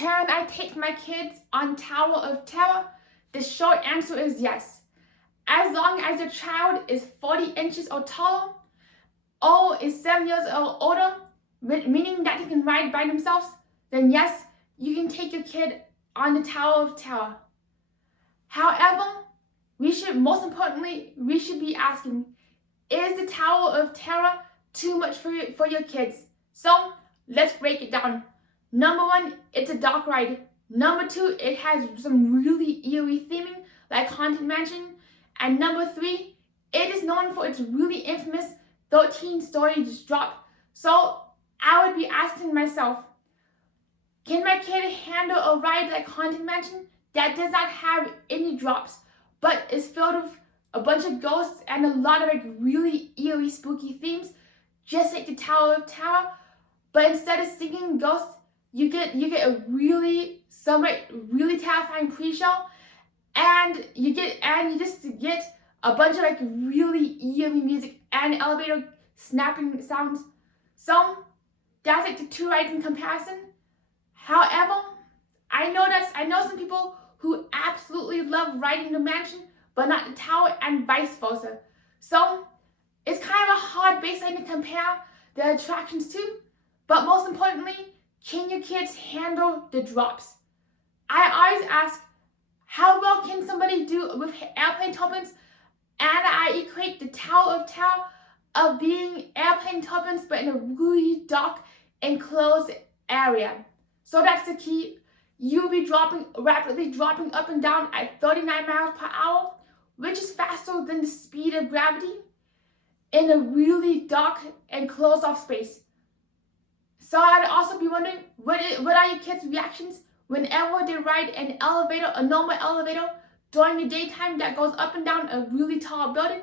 Can I take my kids on Tower of Terror? The short answer is yes. As long as your child is 40 inches or taller, or is 7 years or older, meaning that they can ride by themselves, then yes, you can take your kid on the Tower of Terror. However, most importantly, we should be asking, is the Tower of Terror too much for your kids? So let's break it down. Number one, it's a dark ride. Number two, it has some really eerie theming like Haunted Mansion. And number three, it is known for its really infamous 13-story drop. So I would be asking myself, can my kid handle a ride like Haunted Mansion that does not have any drops, but is filled with a bunch of ghosts and a lot of like really eerie, spooky themes, just like the Tower of Terror? But instead of singing ghosts, you get a really terrifying pre-show, and you just get a bunch of like really eerie music and elevator snapping sounds. So that's like the two rides in comparison. However, I know some people who absolutely love riding the mansion but not the tower, and vice versa. So it's kind of a hard baseline to compare the attractions to. But most importantly, can your kids handle the drops? I always ask, how well can somebody do with airplane turbulence? And I equate the Tower of Terror of being airplane turbulence, but in a really dark, enclosed area. So that's the key. You'll be rapidly dropping up and down at 39 miles per hour, which is faster than the speed of gravity, in a really dark and closed off space. So I'd also be wondering, what are your kids' reactions whenever they ride an elevator, a normal elevator, during the daytime that goes up and down a really tall building?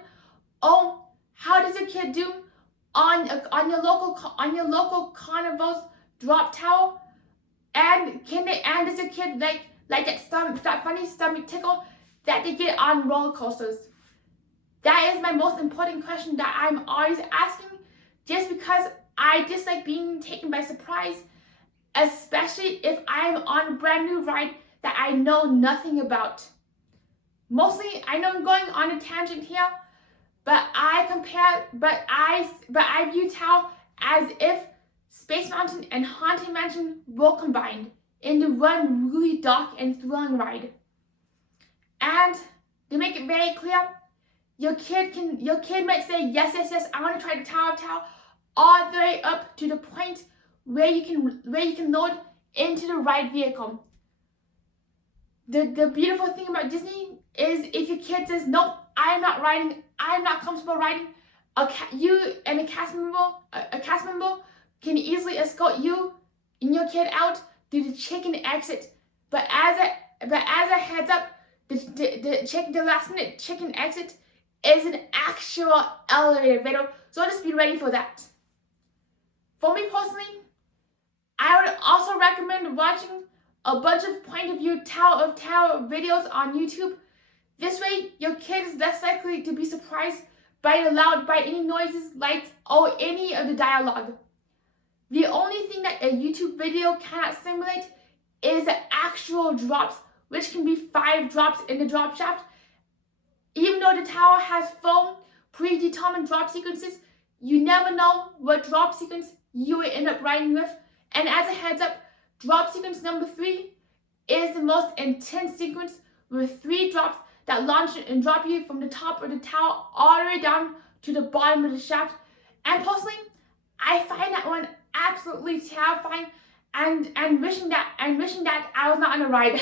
Or how does your kid do on your local Carnival's drop tower? And does your kid like that funny stomach tickle that they get on roller coasters? That is my most important question that I'm always asking, just because I dislike being taken by surprise, especially if I'm on a brand new ride that I know nothing about. Mostly, I know I'm going on a tangent here, but I view Tao as if Space Mountain and Haunted Mansion were combined into one really dark and thrilling ride. And to make it very clear, your kid might say, yes, I want to try the Tower of Terror, all the way up to the point where you can load into the ride vehicle. The beautiful thing about Disney is, if your kid says, nope, I'm not comfortable riding, you and a cast member can easily escort you and your kid out through the chicken exit. But as a heads up, the last minute chicken exit is an actual elevator video, so just be ready for that. For me personally, I would also recommend watching a bunch of point of view Tower of Terror videos on YouTube. This way, your kid is less likely to be surprised by any noises, lights, or any of the dialogue. The only thing that a YouTube video cannot simulate is the actual drops, which can be 5 drops in the drop shaft. Even though the tower has 4 predetermined drop sequences, you never know what drop sequence you will end up riding with. And as a heads up, drop sequence number 3 is the most intense sequence, with 3 drops that launch and drop you from the top of the tower all the way down to the bottom of the shaft. And personally, I find that one absolutely terrifying, and wishing that I was not on a ride.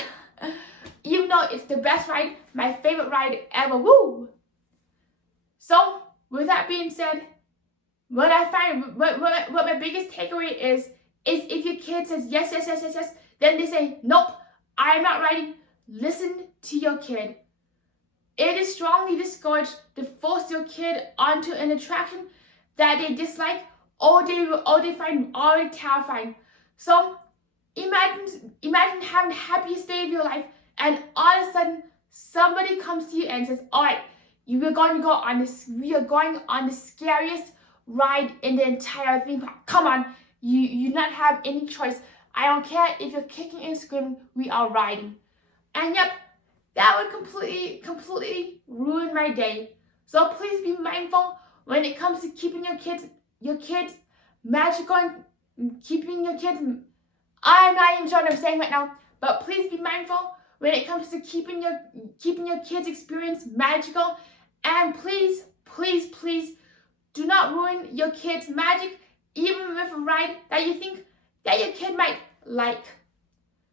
Even though it's the best ride, my favorite ride ever. Woo! So with that being said, what my biggest takeaway is if your kid says yes, then they say, nope, I'm not riding. Listen to your kid. It is strongly discouraged to force your kid onto an attraction that they dislike or they find already terrifying. So imagine having the happiest day of your life, and all of a sudden somebody comes to you and says, all right, we are going on the scariest ride in the entire theme park. Come on, you not have any choice. I don't care if you're kicking and screaming, we are riding. And yep, that would completely ruin my day. So please be mindful when it comes to keeping your kids magical and keeping your kids, I'm not even sure what I'm saying right now, but please be mindful when it comes to keeping your kids' experience magical. And please do not ruin your kids' magic, even with a ride that you think that your kid might like.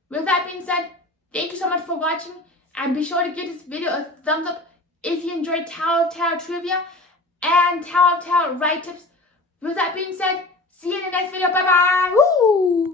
With that being said, thank you so much for watching, and be sure to give this video a thumbs up if you enjoyed Tower of Terror trivia and Tower of Terror ride tips. With that being said, see you in the next video. Bye bye. Woo!